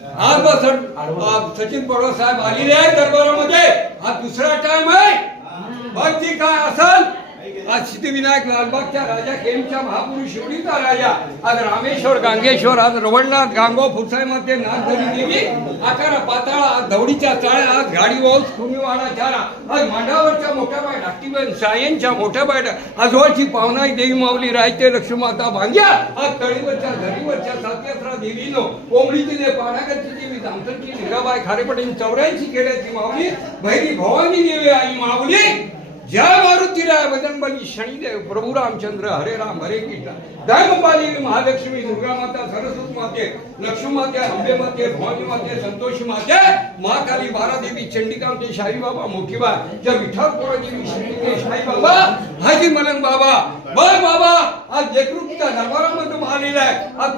आज सचिन पवार साहेब आलेले आहेत दरबारामध्ये. हा दुसरा टाइम आहे. बघ ती काय असल. आज सिद्धिविनायक लालबागच्या राजा खेमच्या महापुरुष शिवडीचा राजा, आज रामेश्वर गांगेश्वर, आज रवळनाथ गांगो फुसाईमध्ये नागधरी देवी, आकारा पाताळा, आज धवडीच्या चाळ्या, आज गाडी वौस कुणीवाडा चारा, आज मांडावरच्या मोठ्या बाय डाक्टीबेन सायनच्या मोठ्या बाय, आजवळची पावनाई देवी माऊली रायते लक्ष्मीमाता भांग्या, आज तळीवरच्या झरीवरच्या सात्यत्रा देवीनो, कोंबडीची दे पाडागरची देवी, दामसरची निराबाई खारेपटेन 84 केल्याची माऊली, भैरी भवानी देवी आई माऊली. जय मारुतीराय बजरंगबली शनिदेव प्रभू रामचंद्र हरे राम हरे कृष्ण. दैवबाली महालक्ष्मी दुर्गा माता सरस्वती माते लक्ष्मी माते अंबे माते भवानी माते संतोषी माते महाकाली बारा देवी चंडिकांते शाही बाबा मोठीबा जय विठ्ठलपुरा देवी शिंदे शाही बाबा हाजी मलन बाबा. बर बाबा आज लेकरूच्या दरबारामध्ये आलेला आहे. आज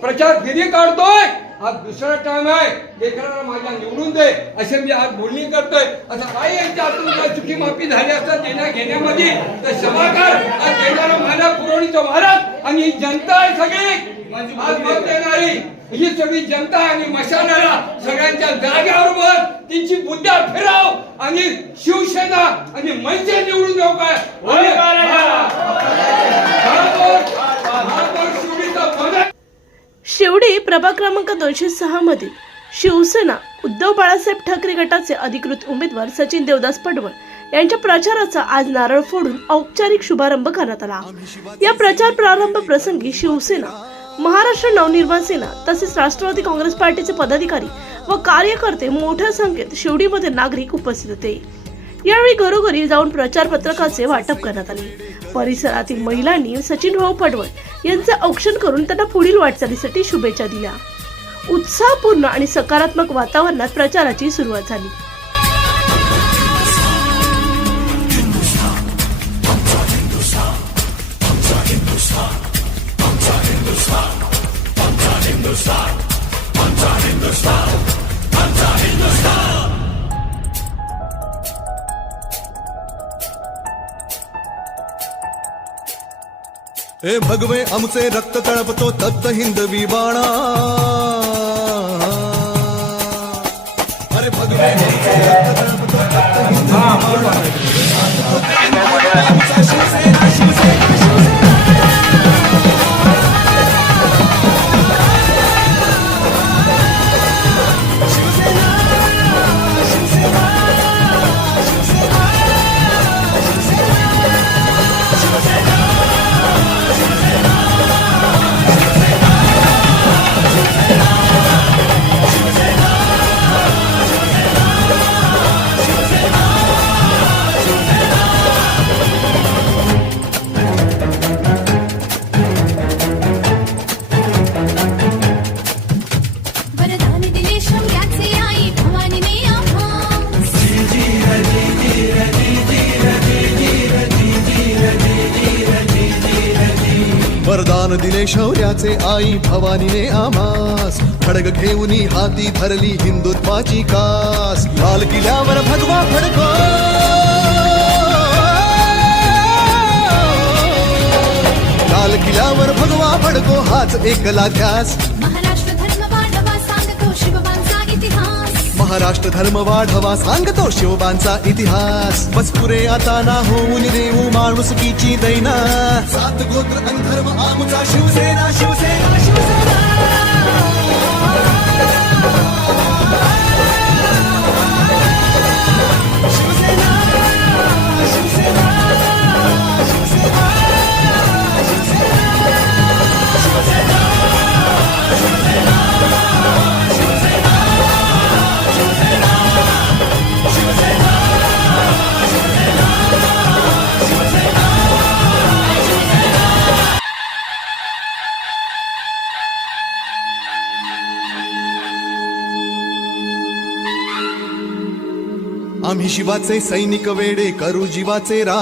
प्रचार फेरी काढतोय. आज दुसरा टाइम आहे. लेकराला माझ्या निवडून दे असे मी आज बोलणी करतोय. असं काही यांच्यातून काय चुकी माफी झाली असं देण्या घेण्यामध्ये तर सभाकार आज देणारा माझा पुरवणीचा महाराज आणि ही जनता आहे सगळी. आज मत देणारी ही सगळी जनता आणि मशालाला सगळ्यांच्या जाग्यावर त्यांची बुद्ध्या फिराव आणि शिवसेना आणि मनसे निवडून देऊ काय. शिवडी प्रभाग क्रमांक 206 मधील शिवसेना उद्धव बाळासाहेब ठाकरे गटाचे अधिकृत उमेदवार सचिन देवदास पडवळ यांच्या प्रचाराचा आज नारळ फोडून औपचारिक शुभारंभ करण्यात आला. या प्रचार प्रारंभ प्रसंगी शिवसेना, महाराष्ट्र नवनिर्माण सेना तसेच राष्ट्रवादी काँग्रेस पार्टीचे पदाधिकारी व कार्यकर्ते मोठ्या संख्येत शिवडीमध्ये नागरिक उपस्थित होते. यावेळी घरोघरी जाऊन प्रचार पत्रकाचे वाटप करण्यात आले. परिसरातील महिलांनी सचिन भाऊ पडवळ यांचे औक्षण करून त्यांना पुढील वाटचालीसाठी शुभेच्छा दिल्या. उत्साहपूर्ण आणि सकारात्मक वातावरणात प्रचाराची सुरुवात झाली. हे भगवे आमचे रक्त तळपतो तप्त हिंदवी बाणा. अरे भगवे आमचे रक्त तळपतो तप्त हिंदवी बाणा. शिवसेना शिवसेना शिवसेना वरदान दिले शौर्याचे आई भवानीने आम्हास. खडग घेऊनी हाती धरली हिंदुत्वाची कास. लाल किल्ल्यावर भगवा फडको, लाल किल्ल्यावर भगवा फडको हाच एकला ध्यास. महाराष्ट्र धर्म वाढवा सांगतो शिवबांचा इतिहास. बस पुरे आता ना होऊन देऊ माणुसकीची दैना. सात गोत्र अन धर्म आमचा शिवसेना शिवसेना शिवसेना. आम्ही शिवाचे सैनिक वेडे करू जीवाचे रान.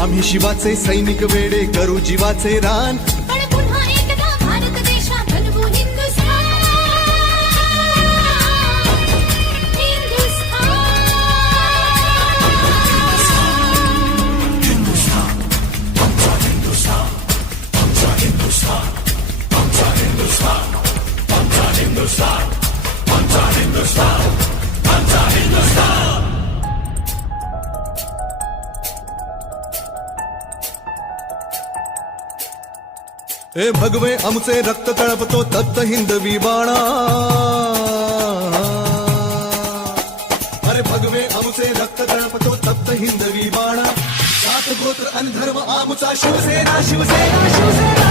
आम्ही शिवाचे सैनिक वेडे करू जीवाचे रान. हे भगवे आमचे रक्त तळपतो तप्त हिंदवी बाणा अरे भगवे आमचे रक्त तळपतो तप्त हिंदवी बाणा जात गोत्र आणि धर्म आमचा शिवसेना शिवसेना शिवसेना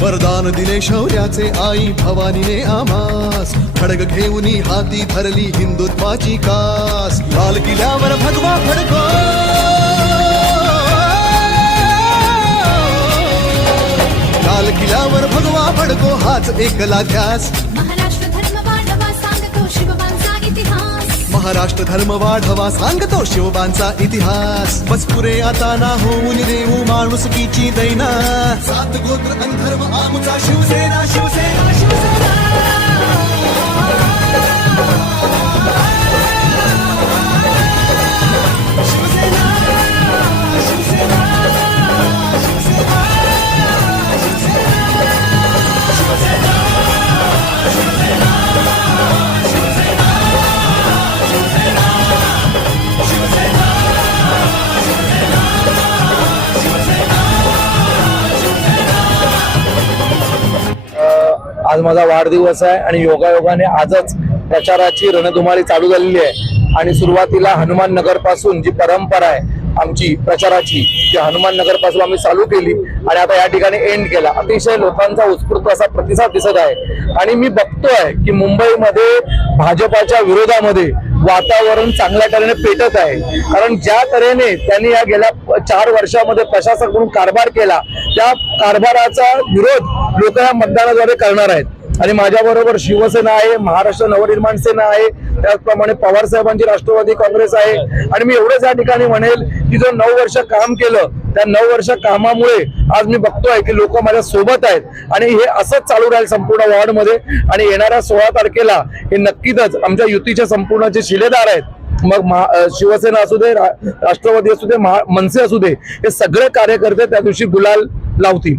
वरदान दिले शौर्याचे आई भवानीने आम्हास खडग घेऊनी हाती धरली हिंदुत्वाची कास लाल किल्ल्यावर भगवा फडको लाल किल्ल्यावर भगवा फडको हाच एकला ध्यास महाराष्ट्र धर्म वाढवा सांगतो शिवबांचा इतिहास बस पुरे आता ना होऊन देऊ माणुसकीची दैना सात गोत्र अन धर्म आमचा शिवसेना शिवसेना शिवसेना आज माझा वाढदिवस आहे आणि योगायोगाने आजच प्रचाराची रणधुमाळी चालू झालेली आहे आणि सुरुवातीला हनुमान नगर पासून जी परंपरा आहे आमची प्रचाराची ती हनुमान नगर पासून आम्ही चालू केली आणि आता या ठिकाणी एंड केला. अतिशय लोकांचा उत्स्फूर्त असा प्रतिसाद दिसत आहे आणि मी बघतोय की मुंबईमध्ये भाजपाच्या विरोधामध्ये वातावरण चांगल्या तऱ्हेने पेटत आहे. कारण ज्या तऱ्हेने त्यांनी या गेल्या 4 वर्षामध्ये प्रशासक म्हणून कारभार केला त्या कारभाराचा विरोध लोक या मतदानाद्वारे करणार आहेत. आणि माझ्याबरोबर शिवसेना आहे, महाराष्ट्र नवनिर्माण सेना आहे, त्याचप्रमाणे पवार साहेबांची राष्ट्रवादी काँग्रेस आहे. आणि मी एवढंच या ठिकाणी म्हणेल की जो 9 वर्ष काम केलं त्या 9 वर्ष कामामुळे आज मी बघतोय की लोक माझ्या सोबत आहेत आणि हे असंच चालू राहील संपूर्ण वॉर्डमध्ये. आणि येणाऱ्या 16 तारखेला हे नक्कीच आमच्या युतीचे संपूर्ण जे शिलेदार आहेत मग शिवसेना असू दे, राष्ट्रवादी असू दे, मनसे असू दे, हे सगळे कार्यकर्ते त्या दिवशी गुलाल लावतील.